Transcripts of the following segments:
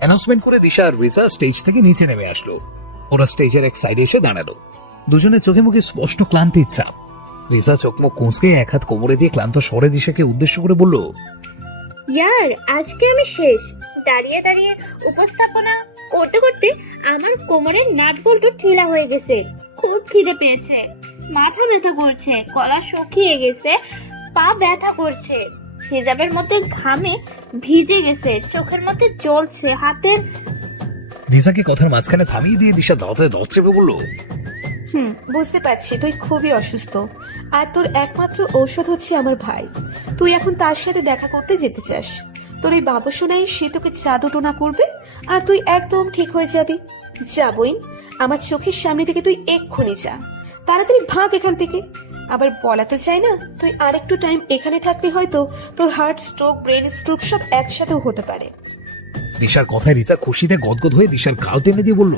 Announcement করে দিশা আর Reza stage থেকে নিচে নেমে আসলো। ওরা স্টেজের এক সাইডে এসে দাঁড়ালো। দুজনের চোখে মুখে স্পষ্ট ক্লান্তির ছাপ। রিজা চোখ মুখ কুঁচকে এক হাত কোমরে দিয়ে ক্লান্ত স্বরে দিশাকে উদ্দেশ্য করে বলল, ইয়ার আজকে আমি শেষ। দাঁড়িয়ে দাঁড়িয়ে উপস্থাপনা করতে করতে আমার কোমরের নাট বল্টু ঢিলা হয়ে গেছে। খুব খিদে পেয়েছে, মাথা ব্যথা করছে, গলা শুকিয়ে গেছে, পা ব্যথা করছে, হিজাবের মধ্যে ঘামে ভিজে গেছে, চোখের মধ্যে জ্বলছে, হাতের। রিজাকে কথার মাঝখানে থামিয়ে দিয়ে দিশা দাঁতে দাঁত চেপে বলল, বুঝতে পারছি তুই খুবই অসুস্থ, আর তোর একমাত্র ঔষধ হচ্ছে আমার ভাই। তুই এখন তার সাথে দেখা করতে যেতে চাস। তোর এই বাবা শোনাই সে তোকে জাদু টোনা করবে, আর তুই একদম ঠিক হয়ে যাবি। যাবই, আমার চোখের সামনে থেকে তুই এক্ষুনি যা, তাড়াতাড়ি ভাগ এখান থেকে। আবার বলা তো চাই না, তুই আরেকটু টাইম এখানে থাকলে হয়তো তোর হার্ট স্ট্রোক, ব্রেন স্ট্রোক সব একসাথেও হতে পারে। দিশার কথায় রিজা খুশিতে গদগদ হয়ে দিশার গাল টেনে দিয়ে বলল,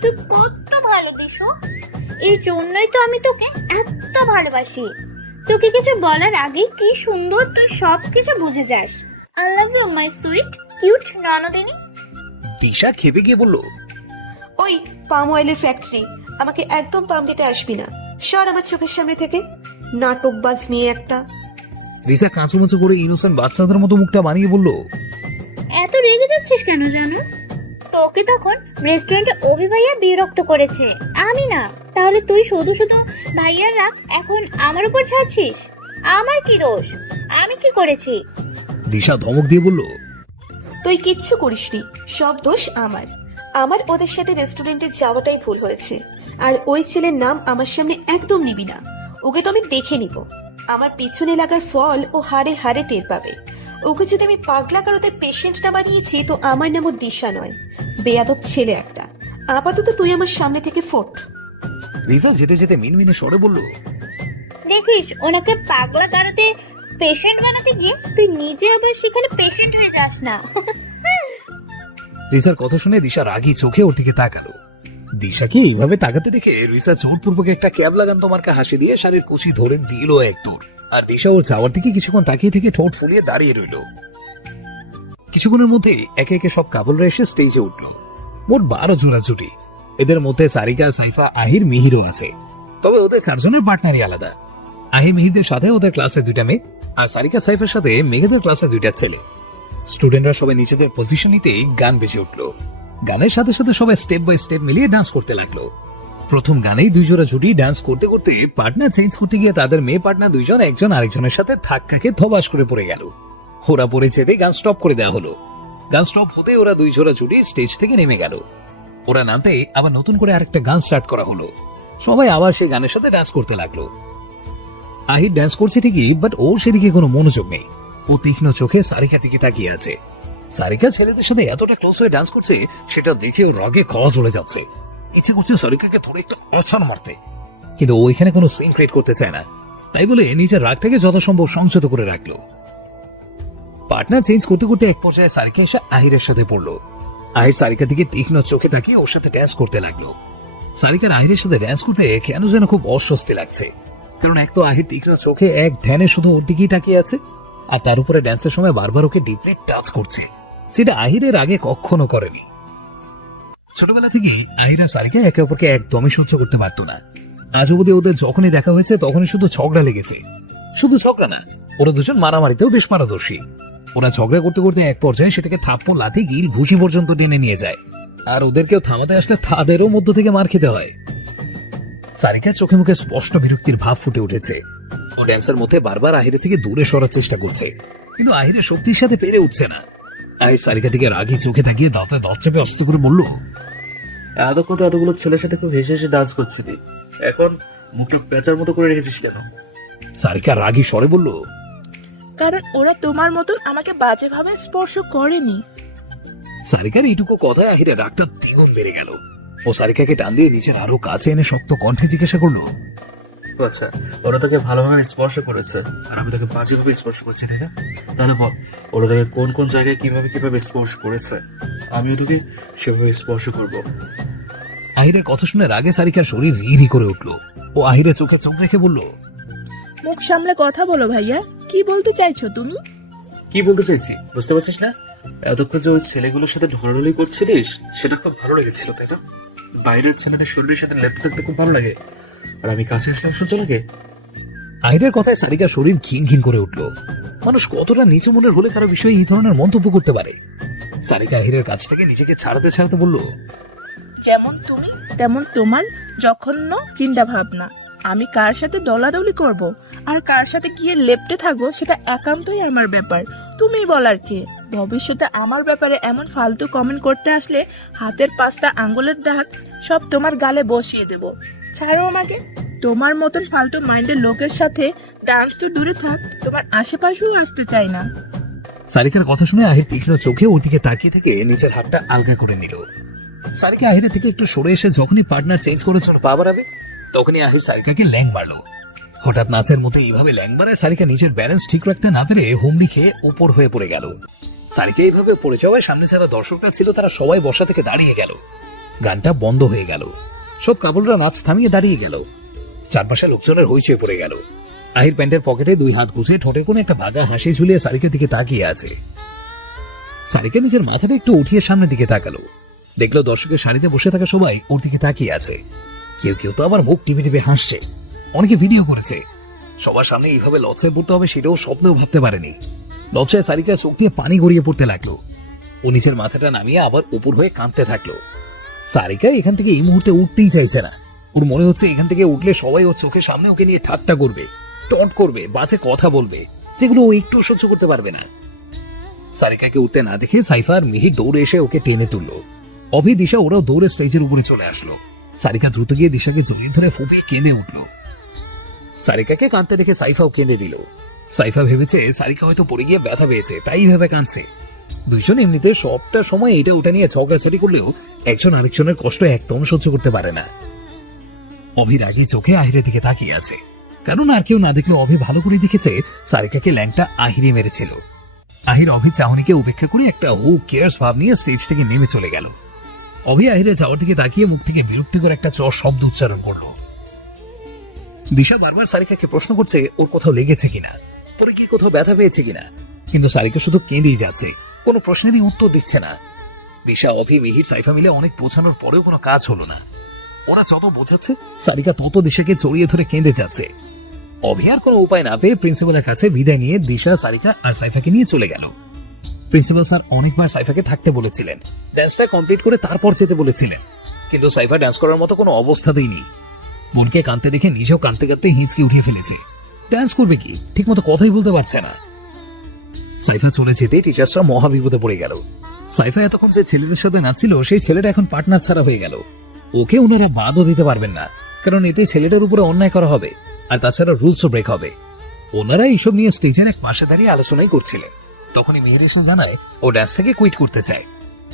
তুই কত ভালো দিশো, এই জন্যই তো আমি তোকে এত ভালোবাসি। তোকে কিছু বলার আগে কি সুন্দর তুই সব কিছু বুঝে যাস। I love you my sweet cute ননদিনী। দিশা খেপে গিয়ে বলল, ওই পাম অয়েলের ফ্যাক্টরি, আমাকে একদম পাম দিতে আসবি না। সর আমার চোখের সামনে থেকে, নাটকবাজ মেয়ে একটা। রিজা কাঁচুমাচু করে ইনোসেন্ট বাচ্চাদের মতো মুখটা বানিয়ে বলল, এত রেগে যাচ্ছিস কেন জানো? তোকে তখন রেস্টুরেন্টে অভি ভাইয়া বিরক্ত করেছে, আমি না। তাহলে তুই শুধু শুধু ভাইয়ার রাগ এখন আমার উপর ছাড়ছিস। আমার কি দোষ? আমি কি করেছি? দিশা ধমক দিয়ে বলল, তুই কিচ্ছু করিসনি, সব দোষ আমার। আমার ওদের সাথে রেস্টুরেন্টে যাওয়াটাই ভুল হয়েছে। আর ওই ছেলের নাম আমার সামনে একদম নিবি না। ওকে তো আমি দেখে নিব, আমার পিছনে লাগার ফল ও হাড়ে হাড়ে টের পাবে। ওকে যদি আমি পাগলা কারোতে পেশেন্ট না বানিয়েছি, তো আমার নামও দিশা নয়, বেয়াদব ছেলে একটা। আপাতত তুই আমার সামনে থেকে ফোট। রিজা যেতে যেতে মিনমিনে স্বরে বলল, দেখিস ওনাকে পাগলা কারোতে পেশেন্ট বানাতে গিয়ে তুই নিজে আবার সেখানে পেশেন্ট হয়ে যাস না। রিজার কথা শুনে দিশা রাগী চোখে ওর দিকে তাকালো। দিশাকে এইভাবে তাকাতে দেখে রিজা জোরপূর্বক একটা ক্যাব লাগান্ত মার্কা হাসি দিয়ে শাড়ির কুচি ধরে দিল এক দৌড়। আর দিশা ওর যাওয়ার দিকে কিছুক্ষণ তাকিয়ে থেকে ঠোঁট ফুলিয়ে দাঁড়িয়ে রইল। কিছুক্ষণের মধ্যে একে একে সব কাপলরা এসে স্টেজে উঠল। মোট 12 জোড়া জুটি। এদের মধ্যে সারিকা, সাইফা, আহির, মিহিরও আছে। তবে ওদের 4 জনের পার্টনারই আলাদা। আহির মিহিরদের সাথে ওদের ক্লাসে 2টা মেয়ে, আর সারিকা সাইফার সাথে মেঘেদের ক্লাসে 2টা ছেলে। স্টুডেন্টরা সবাই নিজেদের পজিশন নিতেই গান বেজে উঠল। গানের সাথে সাথে সবাই স্টেপ বাই স্টেপ মিলিয়ে ডান্স করতে লাগলো। প্রথম গানেই 2 জোড়া জুটি ডান্স করতে করতে পার্টনার চেঞ্জ করতে গিয়ে তাদের মেয়ে পার্টনার 2 জন একজন আরেকজনের সাথে ধাক্কাকে ধবাস করে পড়ে গেল। ওরা পড়ে যেতে গান স্টপ করে দেওয়া হলো। গান স্টপ হতে ওরা 2 জোড়া জুটি স্টেজ থেকে নেমে গেল। ওরা নামতে আবার নতুন করে আরেকটা গান স্টার্ট করা হলো। সবাই আবার সেই গানের সাথে ডান্স করতে লাগলো। আহির ডান্স করছে ঠিকই, বাট ওর সেদিকে কোনো মনোযোগ নেই। ও তীক্ষ্ণ চোখে সারিকার দিকে তাকিয়ে আছে। সারিকা ছেলেদের সাথে এতটা ক্লোজ হয়ে ডান্স করছে, সেটা দেখে ওর রাগে গলা জ্বলে যাচ্ছে। ইচ্ছে করছে সারিকাকে ধরে একটা আছাড় মারতে, কিন্তু ও এখানে কোনো সিন ক্রিয়েট করতে চায় না। তাই বলে নিজের রাগটাকে যথাসম্ভব সংযত করে রাখলো। পার্টনার চেঞ্জ করতে করতে এক পর্যায়ে সারিকা এসে আহিরের সাথে পড়লো। আহির সারিকার দিকে তীক্ষ্ণ চোখে তাকিয়ে ওর সাথে ড্যান্স করতে লাগলো। সারিকার আহিরের সাথে ড্যান্স করতে কেন যেন খুব অস্বস্তি লাগছে, কারণ এক তো আহির তীক্ষ্ণ চোখে এক ধ্যানে শুধু ওর দিকেই তাকিয়ে আছে, আর তার উপরে ড্যান্সের সময় বারবার ওকে ডিপলি টাচ করছে, যেটা আহিরের আগে কখনো করেনি। ছোটবেলা থেকে আহির আর সারিকা একে অপরকে একদমই সহ্য করতে পারত না। আজ অবধি ওদের যখনই দেখা হয়েছে তখনই শুধু ঝগড়া লেগেছে। শুধু ঝগড়া না, ওরা দুজন মারামারিতেও বেশ পারদর্শী। ওরা ঝগড়া করতে করতে এক পর্যায়ে সেটাকে থাপ্পড়, লাথি, গিল, ঘুষি পর্যন্ত টেনে নিয়ে যায়। আর ওদেরকেও থামাতে আসলে তাদেরও মধ্য থেকে মার খেতে হয়। সারিকার চোখে মুখে স্পষ্ট বিরক্তির ভাব ফুটে উঠেছে। ও ড্যান্সের মধ্যে বারবার আহিরের থেকে দূরে সরার চেষ্টা করছে, কিন্তু আহিরের শক্তির সাথে পেরে উঠছে না। আহির সারিকা থেকে রাগি চোখে তাকিয়ে দাঁতে দাঁত চেপে আস্তে করে বলল, এতক্ষণ তো এতগুলো ছেলের সাথে খুব হেসে হেসে ডান্স করছিলি, এখন মুখটা পেঁচার মতো করে রেখেছিস কেন? সারিকা রাগী স্বরে বলল, কারণ ওরা তোমার মতন আমাকে বাজেভাবে স্পর্শ করেনি। সারিকার এইটুকু কথায় আহিরের রাগটা দ্বিগুণ বেড়ে গেল। ও সারিকাকে টান দিয়ে নিজের আরো কাছে এনে শক্ত কণ্ঠে জিজ্ঞাসা করলো, আচ্ছা, ওরা তোকে ভালোভাবে স্পর্শ করেছে আর আমি তোকে বাজেভাবে স্পর্শ করছি, তাই না? তাহলে বল, ওরা তোকে কোন কোন জায়গায় কিভাবে কিভাবে স্পর্শ করেছে, আমিও তোকে সেভাবে স্পর্শ করবো। আহিরের কথা শুনে রাগে সারিকার শরীর রি করে উঠল। ও আহিরের চোখে চোখ রেখে বলল, মুখ সামলে কথা বলো ভাইয়া, কি বলতে চাইছো তুমি? কি বলতে চাইছি বুঝতে পারছিস না? এতক্ষণ যে ওই ছেলেগুলোর সাথে ঢলাঢলি করছিলিস সেটা খুব ভালো লেগেছিল, তাই না? বাইরের ছেলেদের শরীরের সাথে লেপটে থাকতে খুব ভালো লাগে, আর আমি কাছে আসলে অসহ্য লাগে। আহিরের কথায় সারিকার শরীর ঘিন ঘিন করে উঠল। মানুষ কতটা নিচু মনের হলে কারো বিষয়ে এই ধরনের মন্তব্য করতে পারে। সারিকা আহিরের কাছ থেকে নিজেকে ছাড়াতে ছাড়াতে বলল, যেমন তুমি তেমন তোমার জঘন্য চিন্তা ভাবনা। আমি কার সাথে দলাদলি করব আর কার সাথে গিয়ে লেপটে থাকবো সেটা একান্তই আমার ব্যাপার, তুমি বলার কে? ভবিষ্যতে আমার ব্যাপারে এমন ফালতু কমেন্ট করতে আসলে হাতের 5টা আঙ্গুলের দাগ সব তোমার গালে বসিয়ে দেব। ছাড়ো আমাকে। তোমার মতন ফালতু মাইন্ডের লোকের সাথে ডান্স তো দূরে থাক, তোমার আশেপাশেও আসতে চাই না। সারিকার কথা শুনে আহির তীক্ষ্ণ চোখে ওর দিকে তাকিয়ে থেকে নিচের হাতটা আলগা করে নিল। সারিকা আহিরের থেকে একটু সরে এসে যখনই পার্টনার চেঞ্জ করে জন্য পা বাড়াবে তখনই আহির সারিকাকে ল্যাং মারলো। হঠাৎ নাচের মতো এইভাবে ল্যাং মারায় সারিকা নিজের ব্যালেন্স ঠিক রাখতে না পেরে হুমড়ি খেয়ে উপর হয়ে পড়ে গেল। সারিকা এইভাবে পড়ে যাওয়ায় সামনে যারা দর্শকরা ছিল তারা সবাই বসা থেকে দাঁড়িয়ে গেল। গানটা বন্ধ হয়ে গেল। সব কাপড়রা নাচ থামিয়ে দাঁড়িয়ে গেল। চারপাশে লোকজনের হইচই পড়ে গেল। আহির প্যান্টের পকেটে 2 হাত গুছে ঠোঁটে কোনো একটা ভাগা হাসি ঝুলিয়ে সারিকার দিকে তাকিয়ে আছে। সারিকা নিজের মাথাটা একটু উঠিয়ে সামনের দিকে তাকালো। দেখলো দর্শকের সারিতে বসে থাকা সবাই ওর দিকে তাকিয়ে আছে। কেউ কেউ তো আবার মুখ টিপে টিপে হাসছে, অনেকে ভিডিও করেছে। সবার সামনে এইভাবে লজ্জায় পড়তে হবে সেটাও স্বপ্নেও ভাবতে পারেনি। লজ্জায় সারিকা চোখ দিয়ে পানি গড়িয়ে পড়তে লাগলো। ও নিচের মাথাটা নামিয়ে আবার উপর হয়ে কাঁদতে থাকলো। সারিকা এখান থেকে এই মুহূর্তে উঠতেই চাইছে না। ওর মনে হচ্ছে এখান থেকে উঠলে সবাই ওর চোখের সামনে ওকে নিয়ে ঠাট্টা করবে, টন্ট করবে, বাজে কথা বলবে, যেগুলো ও একটু সহ্য করতে পারবে না। সারিকাকে উঠতে না দেখে সাইফা আর মিহির দৌড়ে এসে ওকে টেনে তুললো। অভি, দিশা ওরাও দৌড়ে স্টেজের উপরে চলে আসলো। সারিকা দ্রুত গিয়ে দিশাকে জড়িয়ে ধরে ফুপিয়ে কেঁদে উঠল। সারিকাকে কাঁদতে দেখে সাইফাও কেঁদে দিল। সাইফা ভেবেছে সারিকা হয়তো পড়ে গিয়ে ব্যথা পেয়েছে, তাই ভেবে কাঁদছে। দুইজন এমনিতে সবটা সময় এটা ওটা নিয়ে ঝগড়াঝাটি করলেও একজন আরেকজনের কষ্ট একদম সহ্য করতে পারে না। অভির আগে চোখে আহিরের দিকে তাকিয়ে আছে, কারণ আর কেউ না দেখলে অভি ভালো করে দেখেছে সারিকাকে ল্যাংটা আহিরে মেরেছিল। আহির অভির চাহনিকে উপেক্ষা করে একটা হু কেয়ার্স ভাব নিয়ে স্টেজ থেকে নেমে চলে গেল। অভি আহিরে যাওয়ার দিকে তাকিয়ে মুখ থেকে বিরক্তিকর একটা চর শব্দ উচ্চারণ করলো। দিশা বারবার সারিকাকে প্রশ্ন করছে ওর কোথাও লেগেছে কিনা, পরে কি কোথাও ব্যথা পেয়েছে কিনা, কিন্তু সারিকা শুধু কেঁদেই যাচ্ছে, কোনো প্রশ্নেরই উত্তর দিচ্ছে না। দিশা, অভি, মিহির, সাইফা মিলে অনেক বোঝানোর পরেও কোনো কাজ হলো না। ওরা যত বোঝাচ্ছে সারিকা তত দিশাকে জড়িয়ে ধরে কেঁদে যাচ্ছে। অভি আর কোনো উপায় না পেয়ে প্রিন্সিপালের কাছে বিদায় নিয়ে দিশা, সারিকা আর সাইফাকে নিয়ে চলে গেল। প্রিন্সিপাল স্যার অনেকবার সাইফাকে থাকতে বলেছিলেন, ডান্সটা কমপ্লিট করে তারপর যেতে বলেছিলেন, কিন্তু সাইফা ডান্স করার মতো কোনো অবস্থাতেই নেই। বোনকে কাঁদতে দেখে নিজেও কাঁদতে কাঁদতে হিঁচকে উঠিয়ে ফেলেছে। ডান্স করবে কি, ঠিক মতো কথাই বলতে পারছে না। সাইফা চলে যেতে টিচার্সরা মহা বিপদে পড়ে গেল। সাইফা এতক্ষণ যে ছেলেদের সাথে নাচছিল সেই ছেলেটা এখন পার্টনার ছাড়া হয়ে গেল। ওকে ওনারা বাদও দিতে পারবেন না, কারণ এতে ছেলেটার উপরে অন্যায় করা হবে, আর তাছাড়া রুলসও ব্রেক হবে। ওনারা এইসব নিয়ে স্টেজের এক পাশে দাঁড়িয়ে আলোচনাই করছিলেন। তখনই মিহির এসে জানায় ও ডান্স থেকে কুইট করতে চায়।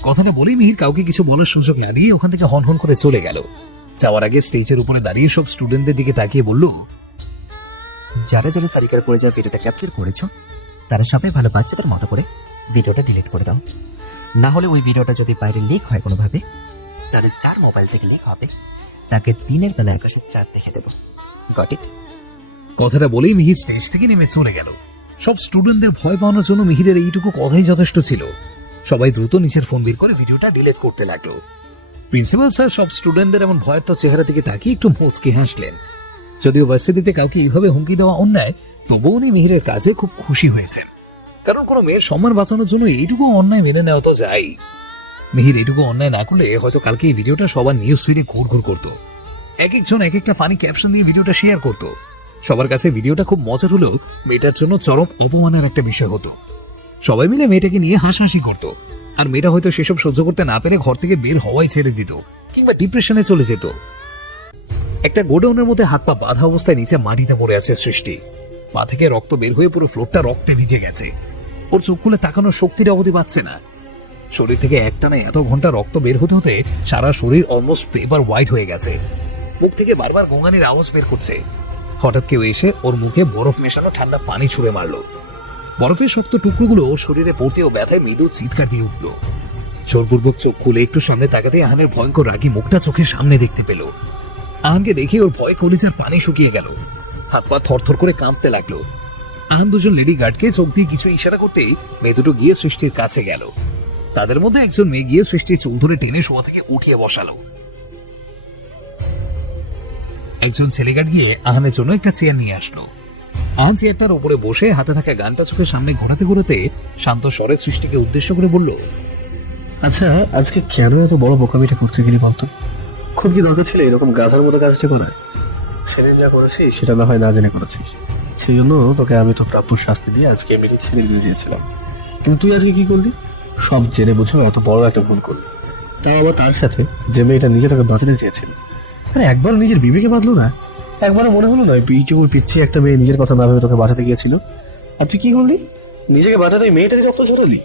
কথাটা বলেই মিহির কাউকে কিছু বলার সুযোগ না দিয়ে ওখান থেকে হন হন করে চলে গেল। যাওয়ার আগে স্টেজের উপরে দাঁড়িয়ে সব স্টুডেন্টদের দিকে তাকিয়ে বলল, যারা যারা সারিকার পরে যাওয়া ভিডিওটা ক্যাপচার করেছো তারা সবাই ভালো বাচ্চাদের মতো করে ভিডিওটা ডিলিট করে দাও। না হলে ওই ভিডিওটা যদি বাইরে লিক হয় কোনোভাবে, তাহলে যার মোবাইল থেকে লিক হবে তাকে দিনের বেলা আকাশের চাঁদ দেখে দেবো। Got it? কথাটা বলেই মিহির স্টেজ থেকে নেমে চলে গেল। সব স্টুডেন্টদের ভয় পাওয়ানোর জন্য মিহিরের এইটুকু কথাই যথেষ্ট ছিল। সবাই দ্রুত নিচের ফোন বের করে ভিডিওটা ডিলিট করতে লাগলো। প্রিন্সিপাল স্যার সব স্টুডেন্টদের এমন ভয়ার্ত চেহারা দিকে তাকিয়ে একটু মুচকি হাসলেন। যদিও ভার্সিটিতে কাউকে এইভাবে হুমকি দেওয়া অন্যায়, তবুও উনি মিহিরের কাজে খুব খুশি হয়েছেন, কারণ কোনো মেয়ের সম্মান বাঁচানোর জন্য এইটুকু অন্যায় মেনে নেওয়া তো যায়। মিহির এইটুকু অন্যায় না করলে হয়তো কালকে এই ভিডিওটা সবার নিউজ ফিডে ঘুরঘুর করতো। এক একজন এক একটা ফানি ক্যাপশন দিয়ে ভিডিওটা শেয়ার করতো। সবার কাছে ভিডিওটা খুব মজার হলেও মেয়েটার জন্য চরম অপমানের একটা বিষয় হতো। সবাই মিলে মেয়েটাকে নিয়ে হাসাহাসি করতো, আর মেয়েটা হয়তো সেসব সহ্য করতে না পেরে ঘর থেকে বের হওয়াই ছেড়ে দিত, কিংবা ডিপ্রেশনে চলে যেত। একটা গোডাউনের মধ্যে হাত পা বাঁধা অবস্থায় নিচে মাটিতে পড়ে আছে সৃষ্টি। পা থেকে রক্ত বের হয়ে পুরো ফ্লোরটা রক্তে ভিজে গেছে। ওর চোখ খুলে তাকানোর শক্তির অবধি পাচ্ছে না। শরীর থেকে একটানা এত ঘন্টা রক্ত বের হতে হতে সারা শরীর অলমোস্ট পেপার হোয়াইট হয়ে গেছে। মুখ থেকে বারবার গোঙানির আওয়াজ বের করছে। হঠাৎ কেউ এসে ওর মুখে বরফ মেশানো ঠান্ডা পানি ছুঁড়ে মারলো। বরফের শক্ত টুকরোগুলো শরীরে পড়তে ও ব্যথায় মৃদু চিৎকার দিয়ে উঠল। জোরপূর্বক চোখ খুলে একটু সামনে তাকাতে আহানের ভয়ঙ্কর রাগী মুখটা চোখের সামনে দেখতে পেল। আহানকে দেখে ওর ভয় কলিজার পানি শুকিয়ে গেল। হাত পা থরথর করে কাঁপতে লাগলো। আহান দুজন লেডি গার্ডকে চোখ দিয়ে কিছু ইশারা করতেই মেয়ে দুটো গিয়ে সৃষ্টির কাছে গেল। তাদের মধ্যে একজন মেয়ে গিয়ে সৃষ্টির চুল ধরে টেনে শোয়া থেকে উঠিয়ে বসালো। একজন ছেলেগার্ড গিয়ে আহানের জন্য একটা চেয়ার নিয়ে আসলো। আহান চেয়ারটার উপরে বসে হাতে থাকা গানটা চোখের সামনে ঘোরাতে ঘোরাতে শান্ত স্বরে সৃষ্টিকে উদ্দেশ্য করে বলল, আচ্ছা, আজকে কেন এত বড় বোকামিটা করতে গেলি বলতো? খুব কি দরকার ছিল এরকম গাধার মতো কাজটা করার? সেদিন যা করেছিস সেটা না হয় না জেনে করেছিস, সেই জন্য তোকে আমি তো প্রাপ্য শাস্তি দিয়ে আজকে এমনি ছেড়ে দিতে চেয়েছিলাম। কিন্তু তুই আজকে কি করলি? সব জেনে বুঝেও এত বড় একটা ভুল করলি, তাও আবার তার সাথে যে মেয়েটা নিজে তোকে বাঁচাতে চেয়েছিল। আরে একবার নিজের বিবেকে বাঁধলো না? একবারও মনে হলো না পিছু পিছিয়ে একটা মেয়ে নিজের কথা না ভেবে তোকে বাঁচাতে গিয়েছিল? আর তুই কি করলি? নিজেকে বাঁচাতে মেয়েটাকে রক্ত ঝরালি।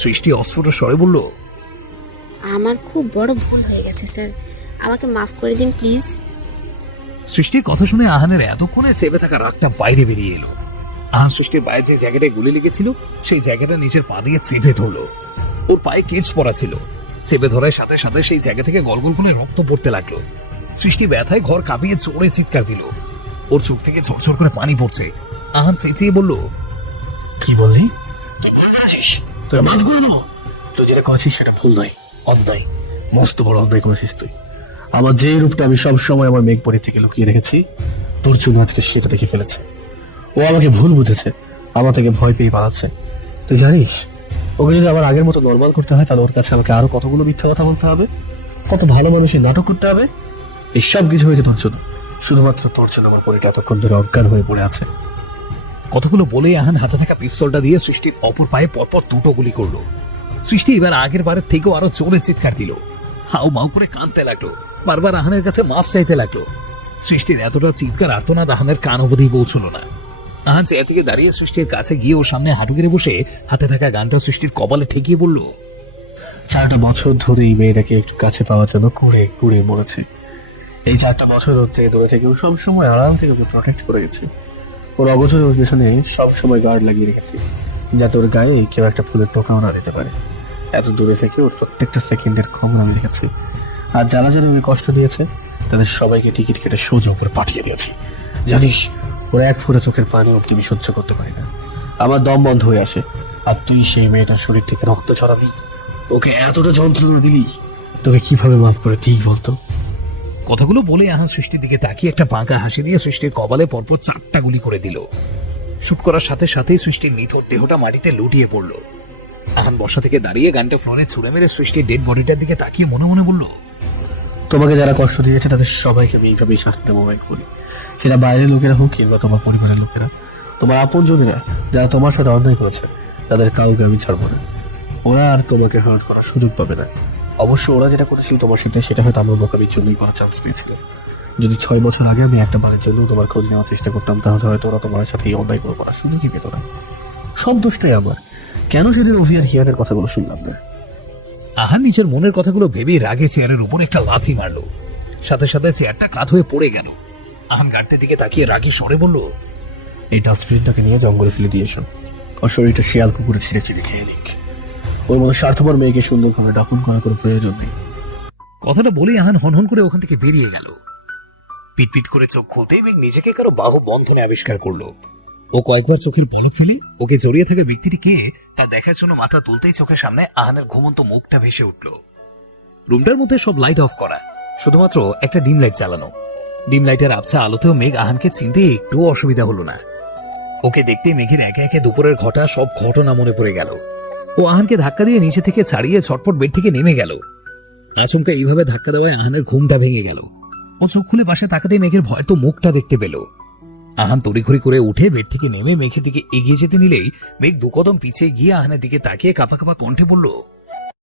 সৃষ্টি অস্ফুট স্বরে বলল, আমার খুব বড় ভুল হয়ে গেছে স্যার, আমাকে মাফ করে দিন প্লিজ। সৃষ্টির কথা শুনে আহানের এতক্ষণে চেপে থাকা রাগটা বাইরে বেরিয়ে এলো। আহান সৃষ্টির পায়ে যে জায়গাটায় গুলি লেগেছিল সেই জায়গাটা নিজের পা দিয়ে চেপে ধরলো। ওর পায়ে কেটস পরা ছিল, চেপে ধরার সাথে সাথে সেই জায়গা থেকে গলগল করে রক্ত পড়তে লাগলো। সৃষ্টি ব্যথায় ঘর কাঁপিয়ে জোরে চিৎকার দিল। ওর চোখ থেকে ঝরঝর করে পানি পড়ছে। আহান চেঁচিয়ে বলল, কি বললি? তুই ভুল করেছিস, তোরা মাফ করে দেবো। তুই যেটা করেছিস সেটা ভুল নয়, অন্যায়, মস্ত বড় অন্যায় করেছিস তুই। আমার যে রূপটা আমি সবসময় আমার মেঘপরি থেকে লুকিয়ে রেখেছি, তোর জন্য আজকে সেটা দেখে ফেলেছে। ও আমাকে ভুল বুঝেছে, আমার থেকে ভয় পেয়ে পালাচ্ছে। তুই জানিস ওকে যদি আবার আগের মতো নর্মাল করতে হয় তাহলে ওর কাছে আমাকে আরো কতগুলো মিথ্যা কথা বলতে হবে, কত ভালো মানুষের নাটক করতে হবে। এই সব কিছু হয়েছে তোর জন্য, শুধুমাত্র তোর জন্য আমার পরিটা এতক্ষণ ধরে অজ্ঞান হয়ে পড়ে আছে। কথাগুলো বলে আহান হাতে থাকা পিস্তলটা দিয়ে সৃষ্টির অপর পায়ে পরপর দুটো গুলি করলো। সৃষ্টি এবার আগের বারের থেকেও আরো জোরে চিৎকার দিল, হাউ মাউ করে কাঁদতে লাগলো, বারবার আহানের কাছে মাফ চাইতে লাগলো। সৃষ্টির এতটা চিৎকার আর্তনাদ আহানের কান অবধি পৌঁছলো না। আহান চেয়ার থেকে দাঁড়িয়ে সৃষ্টির কাছে গিয়ে ওর সামনে হাঁটু গেড়ে বসে হাতে থাকা গানটা সৃষ্টির কপালে ঠেকিয়ে বলল, 4টা বছর ধরে এই মেয়েটাকে একটু কাছে পাওয়ার জন্য কুড়ে কুড়ে মরেছে। এই 4টা বছর ওর থেকে দূরে থেকে সবসময় আড়াল থেকে ওকে প্রোটেক্ট করে গেছে। ওর অগোচরে ওর পেছনে সবসময় গার্ড লাগিয়ে রেখেছে, যাতে ওর গায়ে কেউ একটা ফুলের টোকাও না দিতে পারে। এত দূরে থেকে ওর প্রত্যেকটা সেকেন্ডের খবর আমি রেখেছি। আর যারা যারা ওকে কষ্ট দিয়েছে তাদের সবাইকে টিকিট কেটে সোজা উপরে পাঠিয়ে দিয়েছি। জানিস ওর এক ফোঁটা চোখের পানি অব্দি আমি সহ্য করতে পারি না, আমার দম বন্ধ হয়ে আসে। আর তুই সেই মেয়েটার শরীর থেকে রক্ত ছড়াবি, ওকে এতটা যন্ত্রণা দিলি, তোকে কিভাবে মাফ করে দিই বলতো? কথাগুলো বলে আহান সৃষ্টির দিকে তাকিয়ে একটা বাঁকা হাসি দিয়ে সৃষ্টির কপালে পরপর 4টা গুলি করে দিল। শুট করার সাথে সাথেই সৃষ্টির নিথর দেহটা মাটিতে লুটিয়ে পড়ল। আহান বসা থেকে দাঁড়িয়ে গানটা ফ্লোরে ছুঁড়ে মেরে সৃষ্টির ডেড বডিটার দিকে তাকিয়ে মনে মনে বলল, তোমাকে যারা কষ্ট দিয়েছে তাদের সবাইকে আমি এইভাবেই শাস্তি দেবো করি, সেটা বাইরের লোকেরা হোক কিংবা তোমার পরিবারের লোকেরা, তোমার আপন জনেরা যারা তোমার সাথে অন্যায় করেছে তাদের কাউকে আমি ছাড়বো না। ওরা আর তোমাকে হার্ট করার সুযোগ পাবে না। অবশ্য ওরা যেটা করেছিল তোমার সাথে সেটা হয়তো আমার বোকামির জন্যই করার চান্স পেয়েছিল। যদি 6 বছর আগে আমি একটা বারের জন্য তোমার খোঁজ নেওয়ার চেষ্টা করতাম তাহলে হয়তো ওরা তোমার সাথে এই অন্যায় করে করার সুযোগই পেত না। সব দোষটাই আমার, কেন সেদিন অভি আর হিয়ানের কথাগুলো শুনলাম না? আহান নিজের মনের কথাগুলো ভেবে রাগে চেয়ারের উপর একটা লাথি মারলো। সাথে সাথে চেয়ারটা কাত হয়ে পড়ে গেল। আহান গাড়িতে দিকে তাকিয়ে রাগী স্বরে বলল, এই ডাস্টবিনটাকে নিয়ে জঙ্গলে ফেলে দিয়ে এসো, ওর শরীরটা শিয়াল কুকুরে ছিঁড়ে ছিঁড়ে খেয়ে নিক। ওর মতো স্বার্থপর মেয়েকে সুন্দরভাবে দাফন করার কোনো প্রয়োজন নেই। কথাটা বলে আহান হনহন করে ওখান থেকে বেরিয়ে গেল। পিটপিট করে চোখ খুলতেই মেঘ নিজেকে কারো বাহু বন্ধনে আবিষ্কার করলো। ও কয়েকবার চোখের পলক ফেলে ওকে জড়িয়ে থাকা ব্যক্তিটি কে তা দেখার জন্য মাথা তুলতেই চোখের সামনে আহানের ঘুমন্ত মুখটা ভেসে উঠল। রুমটার মধ্যে সব লাইট অফ করা, শুধুমাত্র একটা ডিম লাইট চালানো। ডিম লাইটের আবছা আলোতেও মেঘ আহানকে চিনতে একটু অসুবিধা হলো না। ওকে দেখতে মেঘের একে একে দুপুরের ঘটা সব ঘটনা মনে পড়ে গেল। ও আহানকে ধাক্কা দিয়ে নিচে থেকে ছাড়িয়ে ছটফট বেড থেকে নেমে গেল। আচমকা এইভাবে ধাক্কা দেওয়ায় আহানের ঘুমটা ভেঙে গেল। ও চোখ খুলে পাশে তাকাতেই মেঘের ভয় তো মুখটা দেখতে পেল। আহান তড়িঘড়ি করে উঠে বেড থেকে নেমে মেঘের দিকে এগিয়ে যেতে নিলেই মেঘ 2 কদম পিছিয়ে গিয়ে আহানের দিকে তাকিয়ে কাঁপা কাঁপা কণ্ঠে বলল,